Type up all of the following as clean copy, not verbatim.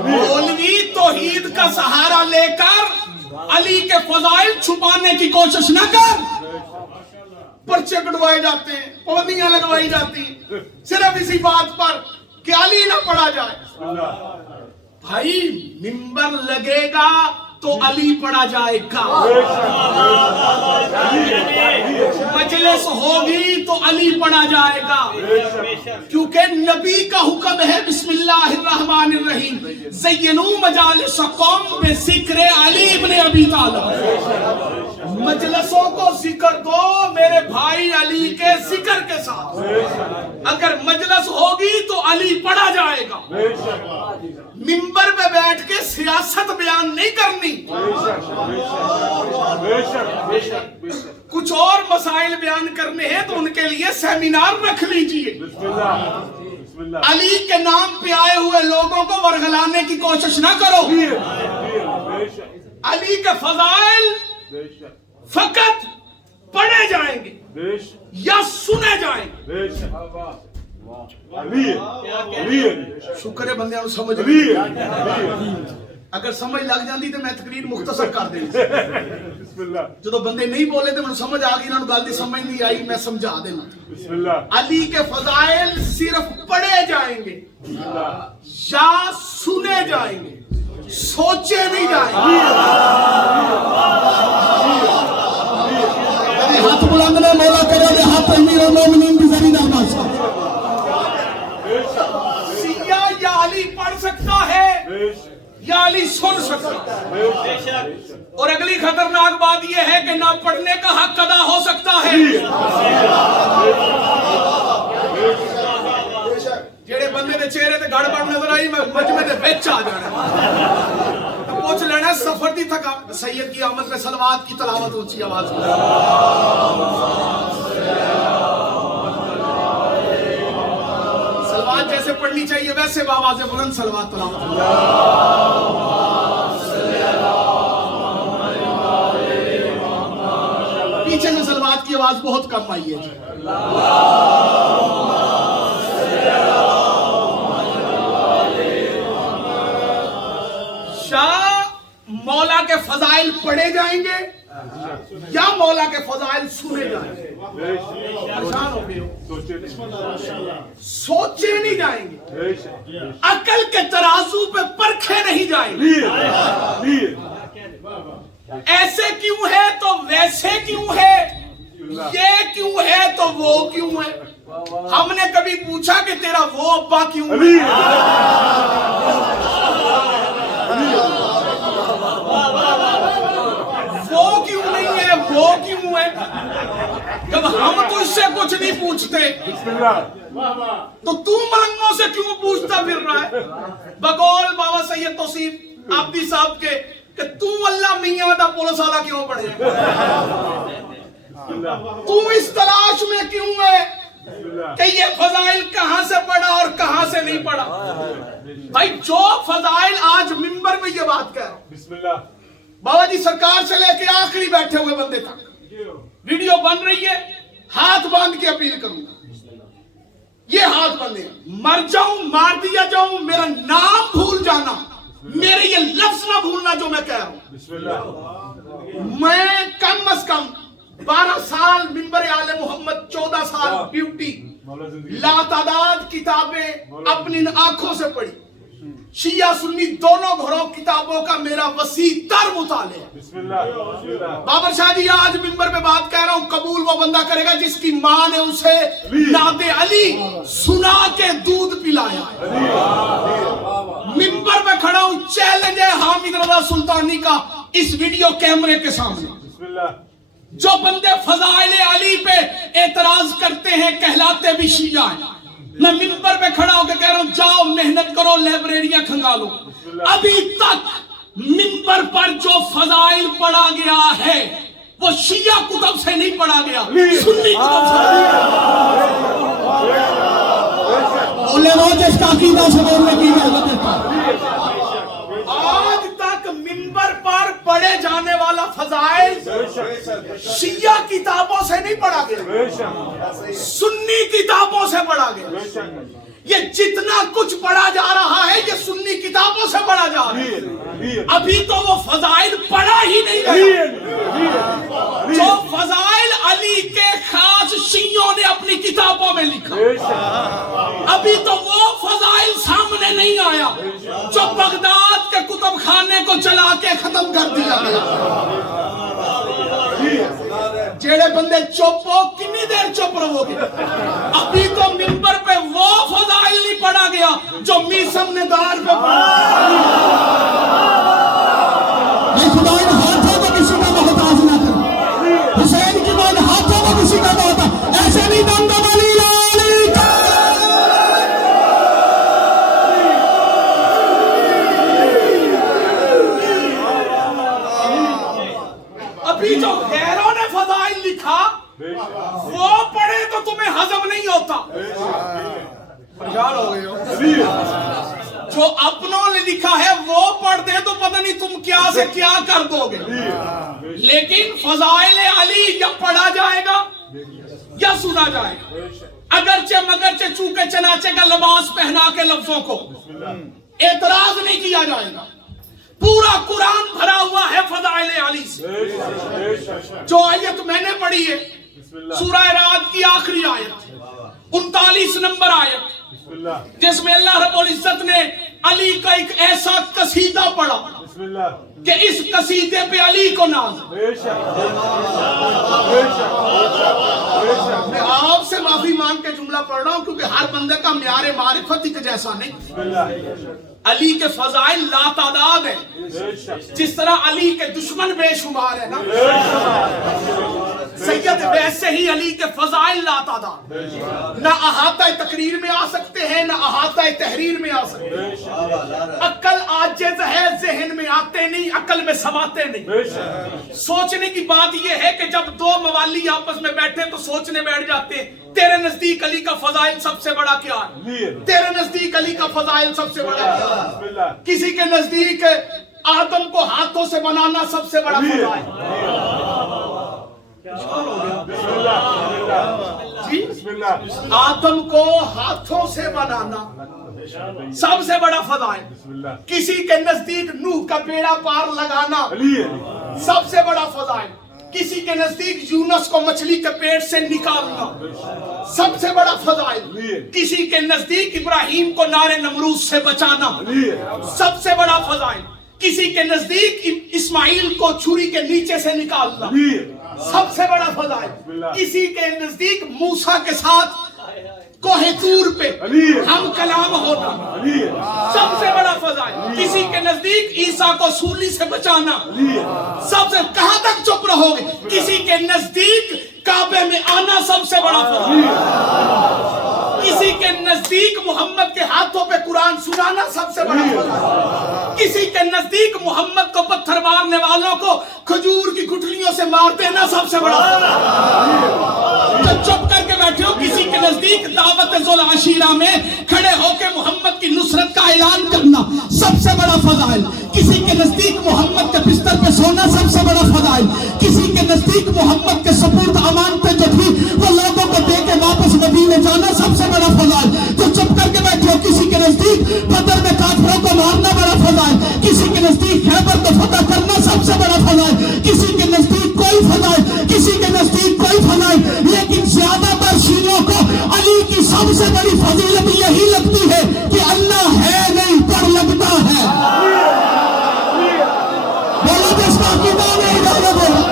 मौलवी तौहीद का सहारा लेकर अली के फजाइल छुपाने की कोशिश न कर। पर्चे कटवाए जाते हैं, पाबंदियां लगवाई जाती हैं सिर्फ इसी बात पर कि अली ना पढ़ा जाए। भाई मिंबर लगेगा तो अली पढ़ा जाएगा, मजलिस होगी तो अली पढ़ा जाएगा, क्योंकि नबी का हुक्म है बिस्मिल्लाहिर्रहमानिर्रहीम ज़य्यनू मजालिसकुम बिज़िक्र अली इब्न अबी तालिब। मजलिसों को जिक्र दो मेरे भाई अली के जिक्र के साथ। अगर मजलिस होगी तो अली पढ़ा जाएगा। मिंबर पे बैठ के सियासत बयान नहीं करनी। कुछ और मसाइल बयान करने हैं तो उनके लिए सेमिनार रख लीजिए। अली के नाम पे आए हुए लोगों को वरगलाने की कोशिश ना करो। अली के फजाइल फकत पढ़े जाएंगे या सुने जाएंगे। शुक्र है बंदे समझ अगर समझ लग जाती तो मैं तकरीर मुख्तसर कर देनी। जो बंदे नहीं बोले तो मैं समझ आ गई ना, गल समझ नहीं आई, मैं समझा देना। अली के फजाइल सिर्फ पढ़े जाएंगे या सुने जाएंगे, सोचे नहीं जाएंगे। हाथ बुलंद ने मौला करे हाथ अमीर मोमिनीन की जमीन सिया या अली पढ़ सकता है या अली सुन सकता है। और अगली खतरनाक बात यह है कि ना पढ़ने का हक अदा हो सकता है। जेड़े बंदे के चेहरे ते गड़बड़ नजर आई मैं मजमे दे विच आ जाना। पूछ लेना सफर दी थका सैयद की आमद में सलवात की तलावत ऊंची आवाज में। सलवात जैसे पढ़नी चाहिए वैसे आवाज बुलंद सलवात तलावत। पीछे से सलवात की आवाज बहुत कम आई है जी। शाह मौला के फजाइल पढ़े जाएंगे या मौला के फजाइल सुने जाएंगे। परेशान हो गए हो, सोचे नहीं जाएंगे, अकल के तराजू पे परखे नहीं जाएंगे। ऐसे क्यों है तो वैसे क्यों है, ये क्यों है तो वो क्यों है। हमने कभी पूछा कि तेरा वो अब्बा क्यों है? वो क्यों नहीं है, वो क्यों है? जब हम तो इससे कुछ नहीं पूछते तो तू मांगों से क्यों पूछता फिर रहा है? बकौल बाबा सैयद तौसीफ आबदी साहब के कि तू अल्लाह मियां दा पुलिस वाला क्यों पढ़े? तू इस तलाश में क्यों है कि ये फजाइल कहां से पढ़ा और कहां से नहीं पढ़ा? भाई जो फजाइल आज मिंबर में ये बात कह रहा हूं, बाबा जी सरकार से लेके आखिरी बैठे हुए बंदे तक वीडियो बन रही है, हाथ बांध के अपील करूंगा, ये हाथ बंधे, मर जाऊं मार दिया जाऊं, मेरा नाम भूल जाना, मेरे ये लफ्ज ना भूलना जो मैं कह रहा हूं। मैं कम अज कम 12 साल मिंबर आले मोहम्मद, 14 साल ड्यूटी, लातादाद किताबें अपनी आंखों से पढ़ी, शिया सुन्नी दोनों घरों किताबों का मेरा वसी तर मुताले है। बाबर शाह जी आज मिंबर पे बात कह रहा हूं, कबूल वो बंदा करेगा जिसकी मां ने उसे नाते अली सुना के दूध पिलाया। मिंबर पे खड़ा हूं, चैलेंज है हामिद रजा सुल्तानी का इस वीडियो कैमरे के सामने। जो बंदे फजाइल अली पे एतराज करते हैं कहलाते भी शिया हैं। मैं मिंबर पे खड़ा होकर कह रहा हूं जाओ मेहनत करो, लाइब्रेरियां खंगालो। अभी तक मिंबर पर जो फजाइल पढ़ा गया है वो शिया कुतुब से नहीं पढ़ा गया, सुन्नी कुतुब से। जिसका अकीदा से बोलने की इजाजत देता है। आज तक मिंबर पर पढ़े जाने वाला फजाइल शिया किताबों से नहीं पढ़ा गया, सुन्नी किताबों से पढ़ा गया। یہ جتنا کچھ پڑھا جا رہا ہے یہ سنی کتابوں سے پڑھا جا رہا ہے. ابھی تو وہ فضائل پڑھا ہی نہیں گیا جو فضائل علی کے خاص شیعوں نے اپنی کتابوں میں لکھا. ابھی تو وہ فضائل سامنے نہیں آیا جو بغداد کے کتب خانے کو جلا کے ختم کر دیا گیا. جیڑے بندے چپ ہو کتنی دیر چپ رہو گے؟ ابھی تو منبر پہ وہ فضائل نہیں پڑھا گیا جو میثم نے دار پہ پڑھا. یہ خدائی ہاتھوں کو کسی کا محتاج نہ کر. حسین کی موت ہاتھوں کو کسی کا محتاج ایسے نہیں بندہ بلی لالی کا. ابھی جو غیروں نے فضائل لکھا وہ پڑھے تو تمہیں ہضم نہیں ہوتا. پریشان ہو گئے ہو. جو اپنوں نے لکھا ہے وہ پڑھ دے تو پتہ نہیں تم کیا سے کیا کر دو گے. لیکن فضائل علی یا پڑھا جائے گا یا سنا جائے گا. اگرچہ مگرچہ چونکہ چنانچہ کا لباس پہنا کے لفظوں کو اعتراض نہیں کیا جائے گا. پورا قرآن بھرا ہوا ہے فضائل علی سے. جو آیت میں نے پڑھی ہے سورہ رعد کی آخری آیت 39 نمبر آیت جس میں اللہ رب العزت نے علی کا ایک ایسا قصیدہ پڑھا کہ اس قصیدے پہ علی کو ناز. میں آپ سے معافی مانگ کے جملہ پڑھ رہا ہوں کیونکہ ہر بندے کا معیار معرفت ایک جیسا نہیں. علی کے فضائل لا تعداد ہیں جس طرح علی کے دشمن بے شمار ہیں نا. سید ویسے ہی علی کے فضائل لا تعداد. نہ احاطہ تقریر میں آ سکتے ہیں نہ احاطہ تحریر میں آ سکتے ہیں. عقل عاجز ہے ذہن میں آتے نہیں عقل میں سماتے نہیں. سوچنے کی بات یہ ہے کہ جب دو موالی آپس میں بیٹھے تو سوچنے بیٹھ جاتے ہیں تیرے نزدیک علی کا فضائل سب سے بڑا کیا ہے؟ تیرے نزدیک علی کا فضائل سب سے بڑا کیا ہے؟ کسی کے نزدیک آدم کو ہاتھوں سے بنانا سب سے بڑا فضائل. آدم کو ہاتھوں سے بنانا سب سے بڑا فضائل. کسی کے نزدیک نوح کا بیڑا پار لگانا سب سے بڑا فضائل. کسی کے نزدیک یونس کو مچھلی کے پیٹ سے نکالنا سب سے بڑا فضائل. کسی کے نزدیک ابراہیم کو نار نمرود سے بچانا سب سے بڑا فضائل. کسی کے نزدیک اسماعیل کو چھری کے نیچے سے نکالنا سب سے بڑا فضائل. کسی کے نزدیک موسیٰ کے ساتھ کوہ طور پہ ہم کلام ہونا سب سے بڑا فضائل. کسی کے نزدیک عیسیٰ کو سولی سے بچانا سب سے. کہاں تک چپ رہو گے؟ کسی کے نزدیک کعبے میں آنا سب سے بڑا فضائل. کسی کے نزدیک محمد کے ہاتھوں پہ قرآن سنانا سب سے بڑا فضائل. کسی کے نزدیک محمد کو پتھر مارنے والوں کو کھجور کی گٹھلیوں سے مار دینا سب سے بڑا فضائل. جب چپ کر کے بیٹھے ہو کسی کے نزدیک دعوت ذوالعشیرہ میں کھڑے ہو کے محمد کی نصرت کا اعلان کرنا سب سے بڑا فضائل. کسی کے نزدیک محمد کے بستر پہ سونا سب سے بڑا فضائل. کسی کے نزدیک محمد کے سپرد امان پہ جو تھی وہ لوگوں کو دے کے واپس مدینے جانا سب سے بڑا فضائل. جو چپ کر کے بیٹھے ہو کسی کے نزدیک بدر میں کافروں کو مارنا بڑا فضائل. کسی کے نزدیک خیبر کو فتح کرنا سب سے بڑا فضائل. کسی کے نزدیک کوئی فضائل کسی کے نزدیک کوئی فضائل. لیکن زیادہ تر شیعوں کو علی کی سب سے بڑی فضیلت یہی لگتی ہے کہ اللہ ہے نہیں پر لگتا ہے. بولو جس کا عقیدہ نہیں بولو بولو.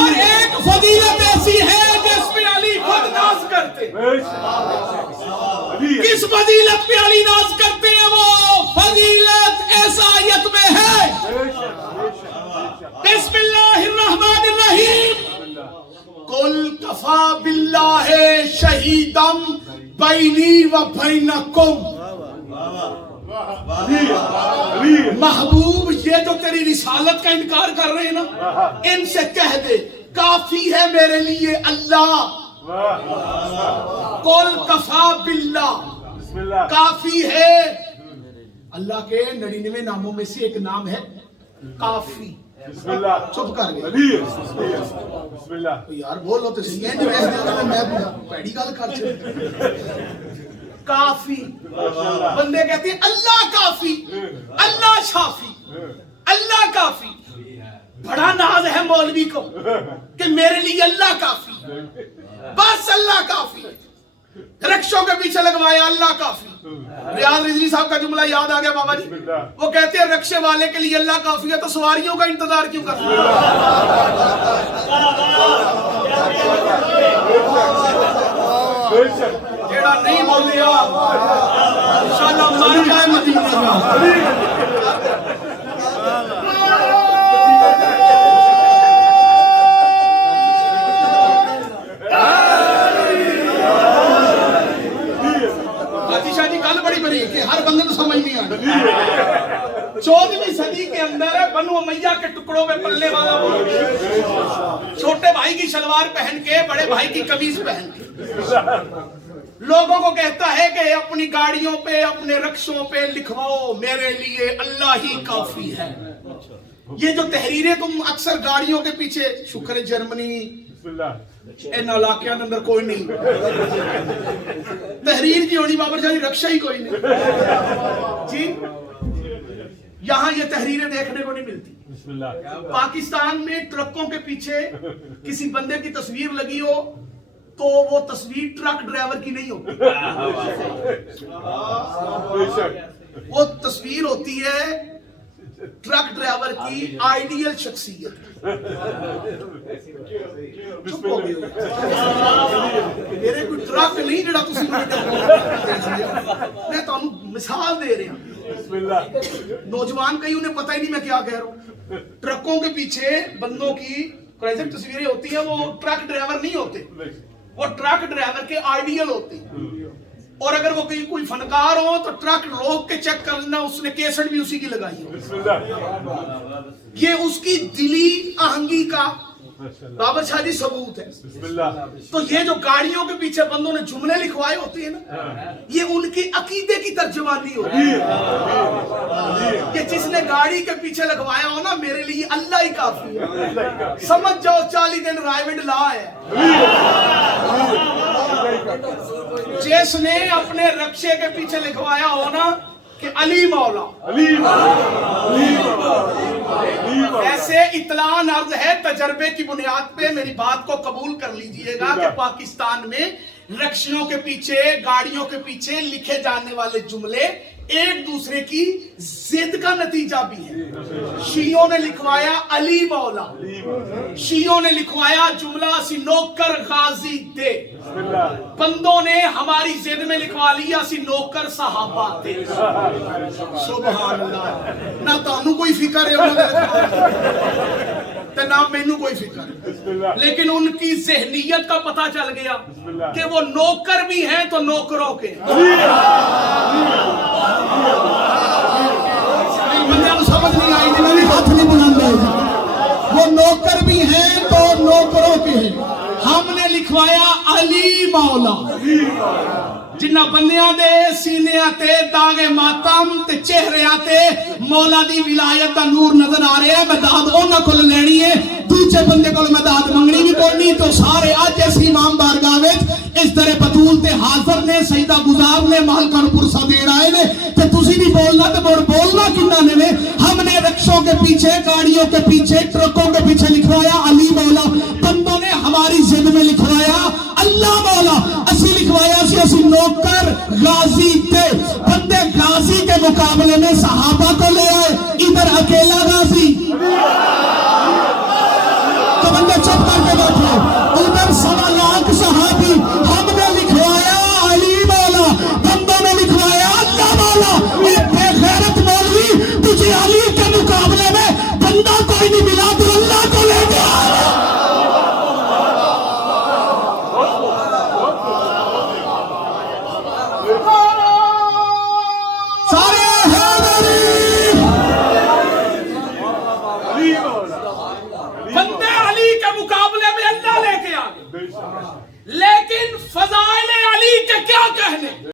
اور ایک فضیلت ایسی ہے جس پہ علی خود ناز کرتے. کس فضیلت پہ علی ناز کرتے ہیں؟ وہ فضیلت ایسا آیت میں ہے بسم اللہ الرحمن الرحیم قل کفا باللہ شہیدم بینی و بینکم. محبوب یہ جو تیری رسالت کا انکار کر رہے ہیں نا ان سے کہہ دے کافی ہے میرے لیے اللہ. قل کفا باللہ کافی ہے. اللہ کے 99 ناموں میں سے ایک نام ہے کافی. चुप कर गए यार बोलो तो सही है मैं पैड़ी गल कर काफी बंदे कहते हैं अल्लाह काफी अल्लाह शाफी अल्लाह काफी बड़ा नाज है मौलवी को कि मेरे लिए अल्लाह काफी बस अल्लाह काफी रक्षों के पीछे लगवाया अल्लाह काफी रियाज रिजवी साहब का जुमला याद आ गया बाबा जी वो कहते हैं रक्षे वाले के लिए अल्लाह काफी है तो सवारियों का इंतजार क्यों करना जेड़ा नहीं बोले इंशाअल्लाह मर जाए मदीने में हर बंदे को समझ नहीं आ रही 14वीं सदी के अंदर बनु उमैया के टुकड़ों में पलने वाला वो छोटे भाई की शलवार पहन के बड़े भाई की कमीज पहन के लोगों को कहता है कि अपनी गाड़ियों पे अपने रक्षों पे लिखवाओ मेरे लिए अल्लाह ही काफी है। ये जो तहरीरें तुम अक्सर गाड़ियों के पीछे शुक्र है जर्मनी इन इलाकों अंदर कोई नहीं तहरीर की होनी बाबर जानी रक्षा ही कोई नहीं जी यहाँ ये तहरीरें देखने को नहीं मिलती। पाकिस्तान में ट्रकों के पीछे किसी बंदे की तस्वीर लगी हो तो वो तस्वीर ट्रक ड्राइवर की नहीं होती वो तस्वीर होती है ट्रक ड्राइवर की आइडियल शख्सियत मेरे कोई ट्रक नहीं जड़ा तुसी मैं तो मिसाल दे रहा नौजवान कहीं उन्हें पता ही नहीं मैं क्या कह रहा हूँ ट्रकों के पीछे बंदों की कैसे तस्वीरें होती हैं वो ट्रक ड्राइवर नहीं होते वो ट्रक ड्राइवर के आइडियल होते हैं और अगर वो कहीं कोई फनकार हो तो ट्रक रोक के चेक करना उसने केसट भी उसी की लगाई हो ये उसकी दिली आहंगी का बाबर शाह जी सबूत है। तो ये जो गाड़ियों के पीछे बंदों ने जुमले लिखवाए होते हैं ना ये उनकी अकीदे की तर्जुमानी होती है कि जिसने गाड़ी के पीछे लगवाया हो ना मेरे लिए अल्लाह ही काफी है समझ जाओ 40 दिन राइविड ला है जिसने अपने रक्षे के पीछे लिखवाया हो ना कि अली मौला ऐसे इत्तलान अर्ज है तजर्बे की बुनियाद पे मेरी बात को कबूल कर लीजिएगा कि पाकिस्तान में रक्षियों के पीछे गाड़ियों के पीछे लिखे जाने वाले जुमले एक दूसरे की जिद का नतीजा भी है। शियों ने लिखवाया अली मौला शियों ने लिखवाया जुमला सी नौकर गाजी दे बंदों ने हमारी जिद में लिखवा लिया सी नौकर सहाबा दे सुभान अल्लाह ना तानू कोई फिक्र है ते ना मैनू कोई फिक्र लेकिन उनकी ज़हनियत का पता चल गया कि वो नौकर भी हैं तो नौकरों के समझ नहीं आई हाथ नहीं बुलंद वो नौकर भी हैं तो नौकरों के हैं। हमने लिखवाया अली मौला जिन्ना बंदियां दे सीनियां ते दागे मातम ते चेहरियां ते मौला दी विलायत दा नूर नजर आ रहा है। मदद उन्हां कोल लैनी है दूजे बंदे कोल मदद मंगनी भी कोई नहीं तो सारे अज इस इमाम बारगाह विच इस तरह बतूल ते हाजिर ने सईदा गुजार ने मालका नूं पुरसा देण आए ने ते तुसी भी बोलना ते मुड़ बोलना किन्ना ने हमने रक्षों के पीछे गाड़ियों के पीछे ट्रकों के पीछे लिखवाया अली मौला बंदों ने हमारी जिद में लिखवाया अल्लाह मौला असी लिखवाया सी असी नौकर गाजी थे बंदे गाजी के मुकाबले में सहाबा को ले आए इधर अकेला गाजी